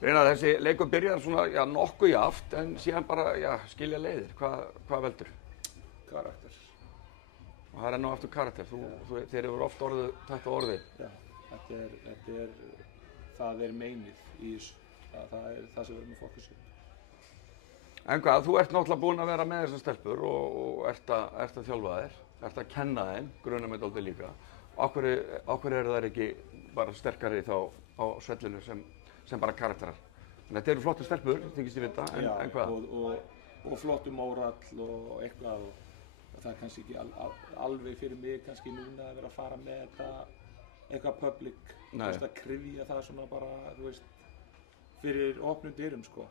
Reyna þessi leikur byrjar svona, já, nokkuð jaft, en síðan bara, já, skilja leiðir. Hvað veldur? Karakter. Og það er enn og aftur karakter. Þeir eru oft tætt á orði. Já, það er meinið í þessu. Það er það sem við erum að fókusa. En hvað, þú ert náttúrulega búinn að vera með þessar stelpur og ert að þjálfa þér, ert að kenna þeim, gruna mig dálítið líka. Á hverju eru þær ekki bara sterkari þá á svellinu sem bara karakterar? En þetta eru flottar stelpur, þykist ég vita, en hvað? Og flottur mórall og eitthvað. Og það er kannski ekki alveg fyrir mig kannski núna að vera að fara með þetta eitthvað public, þú veist, að kryfja það svona bara, þú veist, fyrir opnum dyrum, sko.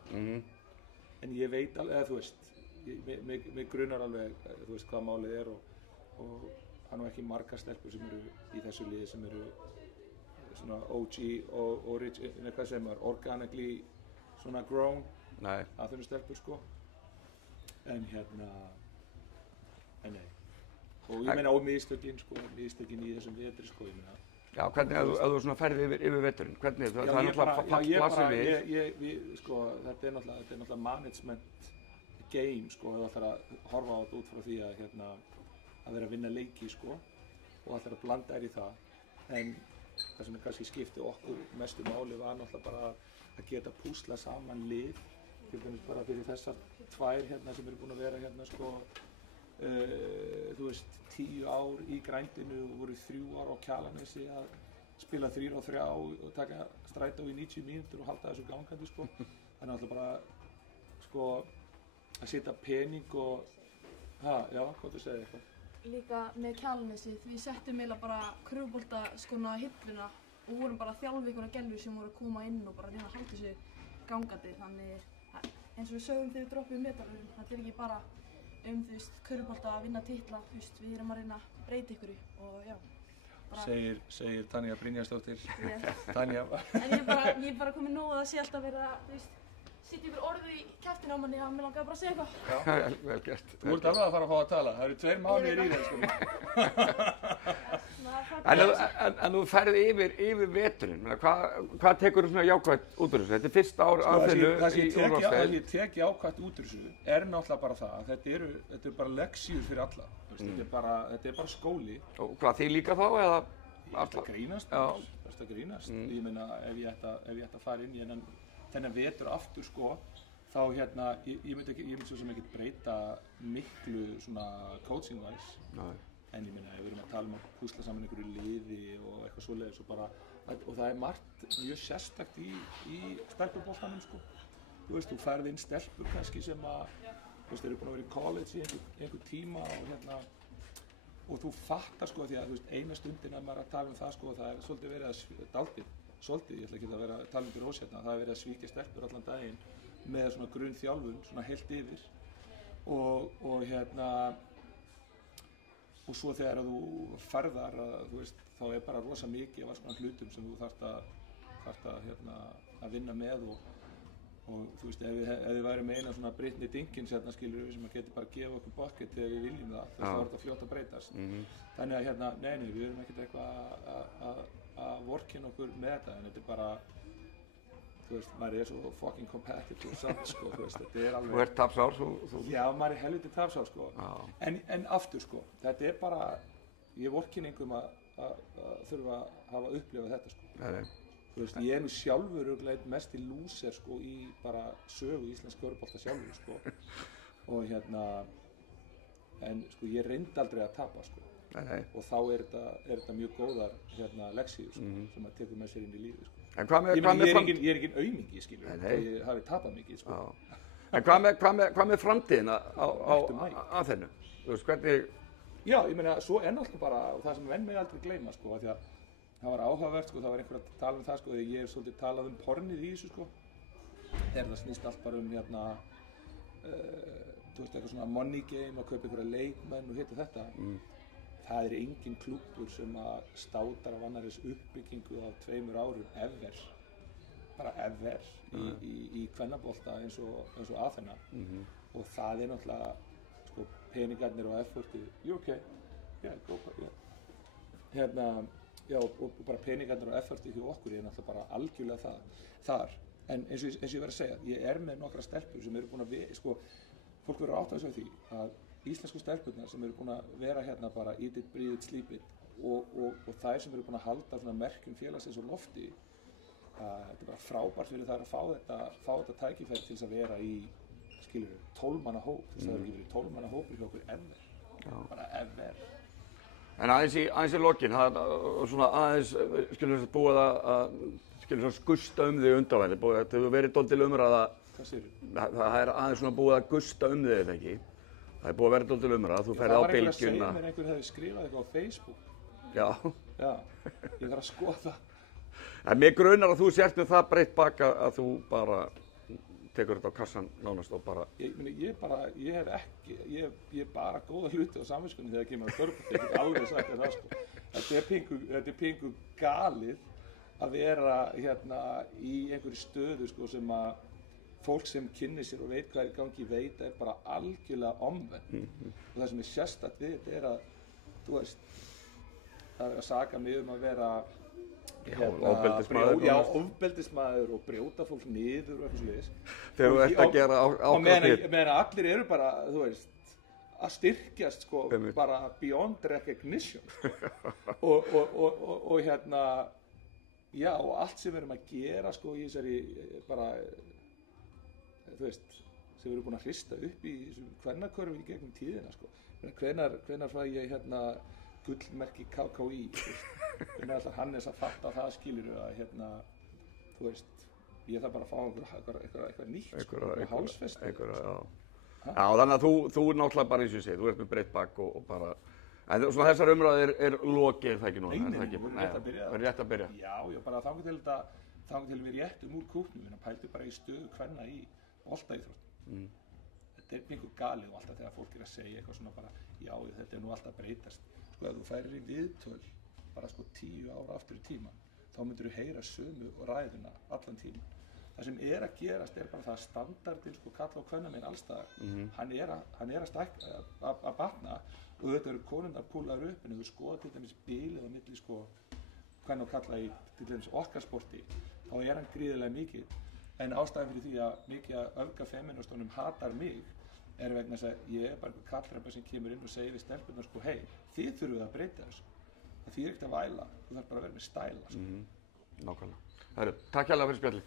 En ég veit alveg, eða þú veist, mig grunar alveg, þú veist, hvað málið er og það er nú ekki margar stelpur sem eru í þessu liði sem eru svona OG og hvað sem er, organically svona grown að þau stelpur, sko. En nei. Og ég meina, og mistökin í þessum vetri, sko, ég meina. Já, hvernig, ef þú svona ferði yfir veturinn, hvernig, það er náttúrulega plasir við. Sko, þetta er náttúrulega management game, sko, þú ætlar að horfa á þetta út frá því að vera að vinna leiki, sko, og ætlar að blanda þér í það. En það sem kannski skipti okkur mestu máli var náttúrulega bara að geta púsla saman lið, til dæmis bara fyrir þessar tvær sem eru búin að vera sko, þú veist, 10 ár í grændinu og voru 3 ár á Kjalarnesi að spila 3 á 3 og taka strætó í 90 mínútur og halda þessu gangandi, sko. Þannig alltaf bara, sko, að setja pening og, já, hvað þú segir eitthvað? Líka með Kjalarnesi, við settum eiginlega bara kröfubolta skona á hilluna og vorum bara að þjálfa ykkur gælur sem voru að koma inn og bara reyna að halda þessu gangandi. Þannig, eins og við sögum þegar við droppum metarinn, þetta er ekki bara þú veist, körfubolta að vinna titla, þú veist, við erum að reyna að breyta ykkur og já. Segir Tanja Brynjarsdóttir. Tanja. En ég er bara komið nóg að það sé alltaf verið að, þú veist, setja ykkur orðið í kjaftin á manni að mér langaði bara að segja eitthvað. Já, vel gert. Þú ert alveg að fara að fá að tala, það eru 2 mánuðir í þeim, sko. En þú ferði yfir veturinn, hvað tekur þú svona jákvætt út úr þessu? Þetta er fyrsta ár aðfinu í úrvalsdeild. Það sem ég tek jákvætt út úr þessu er náttúrulega bara það að þetta eru bara leksíur fyrir alla. Þetta er bara skóli. Og hvað, þið líka þá eða? Það grínast. Ég meina, ef ég ætti að fara inn í þennan vetur aftur, sko, þá ég myndi svo sem ekkert breyta miklu svona coaching-wise. En ég meina, ef við erum að tala um að púsla saman einhverju liði og eitthvað svoleiðis og það er margt mjög sérstakt í stelpuboltanum, sko. Þú veist, þú færð inn stelpur kannski sem þú veist, eru búin að vera í college í einhver tíma og þú fattar, sko, því að þú veist, eina stundin að maður að tala um það, sko, það er svolítið verið ég ætla ekki að vera að tala um rós hérna, það er verið að svíkja stelpur allan daginn með svona grunnþjálfun, svona heilt yfir og svo þegar þú ferðar, þú veist, þá er bara rosa mikið af alls konar hlutum sem þú þarft að vinna með og þú veist, ef við værum með eina svona Britney Dinkins skilur við sem að geti bara að gefa okkur bucket þegar við viljum það, þess að það er þetta fljótt að breytast. Þannig að nei, við erum ekkert eitthvað að vorkina okkur með þetta, en þetta er bara, þú veist, maður er svo fucking competitive samt, sko, þú veist, þetta er alveg... Þú ert tapsár, Já, maður er helviti tapsár, sko. En aftur, sko, þetta er bara, ég vorkina einhverjum að þurfa að hafa upplifað þetta, sko. Nei. Þú veist, ég er nú sjálfur örugglega einn mesti lúser, sko, í bara sögu íslensk körfubolta sjálfur, sko. Og en, sko, ég reyndi aldrei að tapa, sko. Nei. Og þá er þetta mjög góðar leksíur, sko, sem maður tekur með sér inn í lífið, sko. En hvað með ég er ekki aumingi, skilur, ég hafi tapað mikið, sko. En hvað með framtíðina á þennu? Þú veist, hvernig... Já, ég meina, svo náttúrulega bara, og það sem menn mig aldrei gleyma, sko, af því að það var áhugavert, sko, það var einhver að tala um það, sko, þegar ég svolítið talað um pornið í þessu, sko. Þegar það snýst allt bara um, þú veist, eitthvað svona money game, að kaupa einhverja leikmenn og hitt og þetta. Það er engin klúbbur sem að státar af annaris uppbyggingu á 2 árum ever, bara ever, í kvennabolta eins og Aþena. Og það er náttúrulega, sko, peningarnir og effortið, you okay? Yeah, go for it, yeah. Já, og bara peningarnir og effortið hjá okkur er náttúrulega bara algjörlega þar. En eins og ég verð að segja, ég með nokkra stelpur sem eru búin að sko, fólk verður að átta sig á því að íslensku stelpurnar sem eru búin að vera hérna bara eat it, breathe it, sleep it og þær sem eru búin að halda svona merkjum félagsins og lofti þetta er bara frábært fyrir þær að fá þetta tækifæri til þess að vera í, skilur, 12 manna hóp, þess að það er ekki verið 12 manna hópur hjá okkur ever, bara ever. En aðeins í lokin, það er svona aðeins, skilur þess búið að skilur svona gusta þig undanvæði, þetta hefur verið dálítil umræða, það er aðeins svona búið að gusta þig þetta ekki, það er búið að vera dálítil umræða, þú ferði á bylgjuna. Það var einhver að segja mér einhver hefði skrifað eitthvað á Facebook. Já. Já, ég þarf að skoða það. En mig grunar að þú sért með það breytt bak að þú bara tekur þetta á kassan nánast og bara... Ég hef ekki, ég hef bara góða hluti á samviskunni þegar það kemur að körpum, ég get alveg sagt það sko. Þetta er pingu galið að vera hérna í einhverju stöðu sko sem að fólk sem kynnir sér og veit hvað er í gangi veit er bara algjörlega omvendt. Og það sem er sérstakt við þetta er að, þú veist, það er að saka mig um að vera ofbeldismaður og brjóta fólk niður og eitthvað sliðis. Þegar þú ert að gera ákvæmið. Meðan allir eru bara, þú veist, að styrkjast sko bara beyond recognition. og hérna, já, og allt sem við erum að gera sko í þessari bara, þú veist, sem við erum búin að hrista upp í þessum kvennakörfi í gegnum tíðina sko. Hvenær fæ ég hérna gullmerki KKÍ, hvernig ætlar Hannes að fatta það skilur að hérna, þú veist, ég þarf bara að fá eitthvað nýtt, eitthvað hálsfest. Já, þannig að þú náttúrulega bara eins og ég segi, þú ert með breitt bak og bara, en svona þessar umræður er lokið, er það ekki núna? Nei, við erum rétt að byrja. Já, bara þangað til við réttum úr kútnum, við pæltum bara í stöðu kvenna í boltaíþróttum. Þetta er einhver galið og alltaf þegar fólk er að segja eitthvað svona bara, já, þetta er nú alltaf breytast. Sko, ef þú færir í viðtöl bara sko 10 ára aftur í tíman, þá myndir þú heyra sömu og ræðuna allan tíman. Það sem er að gerast er bara það að standardinn sko kalla og kvenna minn allstaðar, hann er að batna og þetta eru konundar púlaður upp en ef þú skoða til dæmis bilið á milli sko kvenna og kalla í til dæmis orkasporti, þá er hann gríðarlega mikið. En ástæðan fyrir því að mikið að öfga feministunum hatar mig er vegna þess að ég er bara einhver kallremba sem kemur inn og segir við stelpurnar sko, hei, þið þurfuð að breyta þessu. Það þýðir ekkert að væla, þú þarf bara að vera með stæla. Sko. Nákvæmlega. Herru, takk hérlega fyrir spjallið.